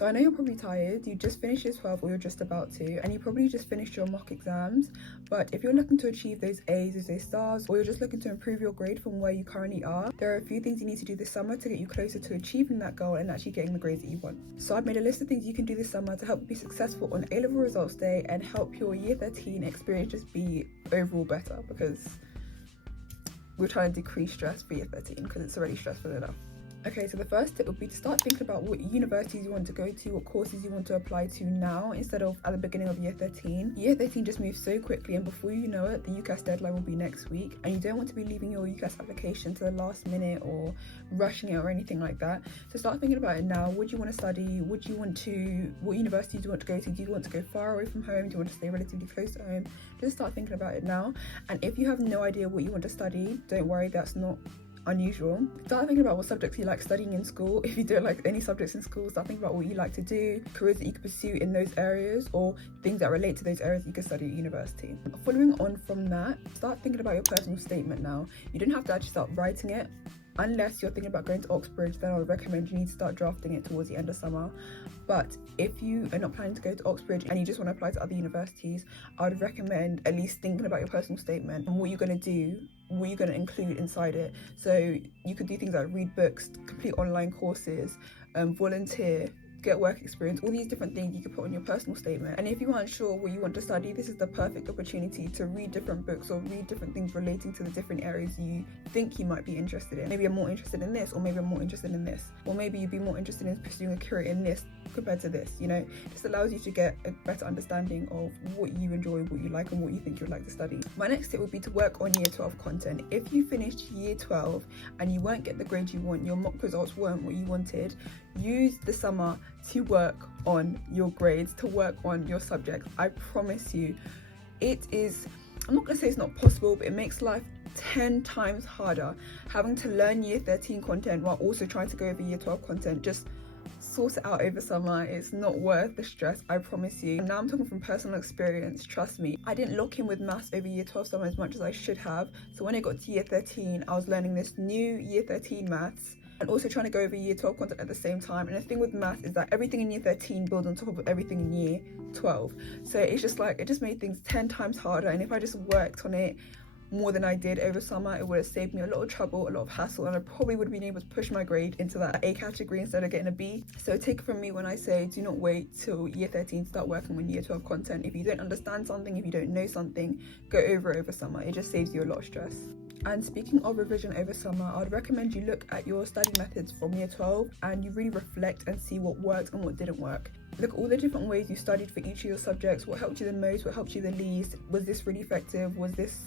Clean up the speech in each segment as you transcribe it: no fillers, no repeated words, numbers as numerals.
So I know you're probably tired, you just finished year 12 or you're just about to, and you probably just finished your mock exams. But if you're looking to achieve those A's, those stars, or you're just looking to improve your grade from where you currently are, there are a few things you need to do this summer to get you closer to achieving that goal and actually getting the grades that you want. So I've made a list of things you can do this summer to help you be successful on A-level results day and help your year 13 experience just be overall better, because we're trying to decrease stress for year 13 because it's already stressful enough. Okay, so the first tip would be to start thinking about what universities you want to go to, what courses you want to apply to now instead of at the beginning of year 13. Year 13 just moves so quickly, and before you know it, the UCAS deadline will be next week, and you don't want to be leaving your UCAS application to the last minute or rushing it or anything like that. So start thinking about it now. What do you want to study? What universities do you want to go to? Do you want to go far away from home? Do you want to stay relatively close to home? Just start thinking about it now. And if you have no idea what you want to study, don't worry, that's not unusual. Start thinking about what subjects you like studying in school. If you don't like any subjects in school, start thinking about what you like to do, careers that you could pursue in those areas, or things that relate to those areas you could study at university. Following on from that, start thinking about your personal statement now. You don't have to actually start writing it. Unless you're thinking about going to Oxbridge, then I would recommend you need to start drafting it towards the end of summer. But if you are not planning to go to Oxbridge and you just want to apply to other universities, I would recommend at least thinking about your personal statement and what you're going to do, what you're going to include inside it. So you could do things like read books, complete online courses, volunteer, get work experience, all these different things you could put on your personal statement. And if you aren't sure what you want to study, this is the perfect opportunity to read different books or read different things relating to the different areas you think you might be interested in. Maybe you're more interested in this, or maybe you're more interested in this, or maybe you'd be more interested in pursuing a career in this compared to this, you know. Just allows you to get a better understanding of what you enjoy, what you like, and what you think you'd like to study. My next tip would be to work on year 12 content. If you finished year 12 and you won't get the grades you want, your mock results weren't what you wanted, use the summer to work on your grades, to work on your subjects. I promise you, it is, I'm not going to say it's not possible, but it makes life 10 times harder having to learn year 13 content while also trying to go over year 12 content. Just source it out over summer. It's not worth the stress, I promise you. Now I'm talking from personal experience, trust me. I didn't lock in with maths over year 12 summer as much as I should have. So when I got to year 13, I was learning this new year 13 maths and also trying to go over year 12 content at the same time. And the thing with math is that everything in year 13 builds on top of everything in year 12. So it's just like, it just made things 10 times harder. And if I just worked on it more than I did over summer, it would have saved me a lot of trouble, a lot of hassle, and I probably would have been able to push my grade into that A category instead of getting a B. So take it from me when I say do not wait till year 13 to start working on year 12 content. If you don't understand something, if you don't know something, go over summer. It just saves you a lot of stress. And speaking of revision over summer, I would recommend you look at your study methods from year 12 and you really reflect and see what worked and what didn't work. Look at all the different ways you studied for each of your subjects, what helped you the most, what helped you the least. Was this really effective? Was this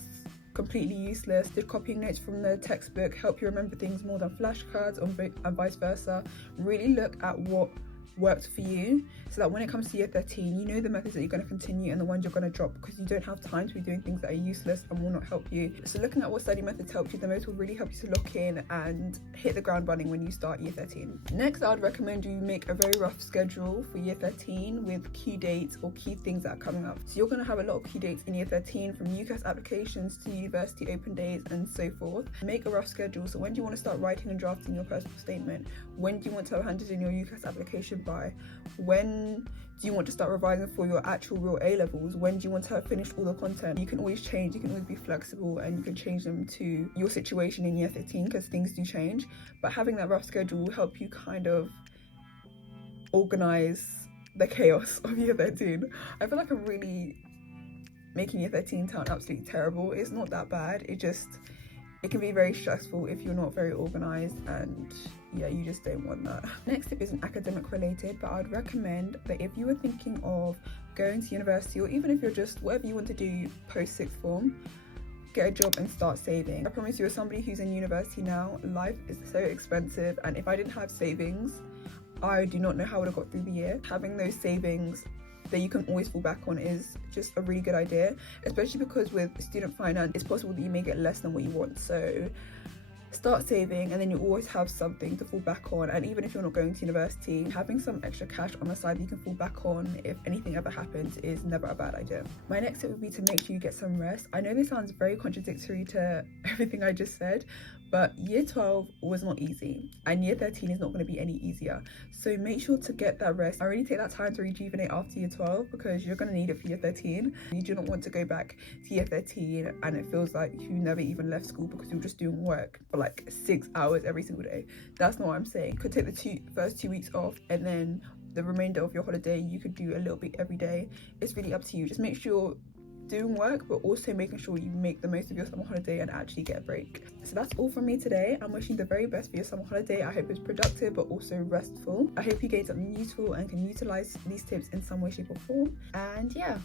completely useless? Did copying notes from the textbook help you remember things more than flashcards, and vice versa? Really look at what worked for you so that when it comes to year 13, you know the methods that you're going to continue and the ones you're going to drop, because you don't have time to be doing things that are useless and will not help you. So looking at what study methods helped you the most will really help you to lock in and hit the ground running when you start year 13. Next, I would recommend you make a very rough schedule for year 13 with key dates or key things that are coming up. So you're going to have a lot of key dates in year 13, from UCAS applications to university open days and so forth. Make a rough schedule. So when do you want to start writing and drafting your personal statement? When do you want to have handed in your UCAS application by? When do you want to start revising for your actual real A levels? When do you want to have finished all the content? You can always change, you can always be flexible, and you can change them to your situation in year 13 because things do change. But having that rough schedule will help you kind of organize the chaos of year 13. I feel like I'm really making year 13 sound absolutely terrible. It's not that bad. It can be very stressful if you're not very organized, and yeah, you just don't want that. Next tip isn't academic related, but I'd recommend that if you were thinking of going to university, or even if you're just whatever you want to do post sixth form, get a job and start saving. I promise you, as somebody who's in university now, life is so expensive, and if I didn't have savings, I do not know how I would have got through the year. Having those savings that you can always fall back on is just a really good idea, especially because with student finance, it's possible that you may get less than what you want. So start saving, and then you always have something to fall back on. And even if you're not going to university, having some extra cash on the side that you can fall back on if anything ever happens is never a bad idea. My next tip would be to make sure you get some rest. I know this sounds very contradictory to everything I just said, But year 12 was not easy, and year 13 is not going to be any easier. So make sure to get that rest and really take that time to rejuvenate after year 12, because you're going to need it for year 13. You do not want to go back to year 13 and it feels like you never even left school because you're just doing work for like 6 hours every single day. That's not what I'm saying. You could take the first 2 weeks off, and then the remainder of your holiday you could do a little bit every day. It's really up to you. Just make sure doing work, but also making sure you make the most of your summer holiday and actually get a break. So that's all from me today. I'm wishing the very best for your summer holiday. I hope it's productive but also restful. I hope you gain something useful and can utilize these tips in some way, shape or form. And yeah.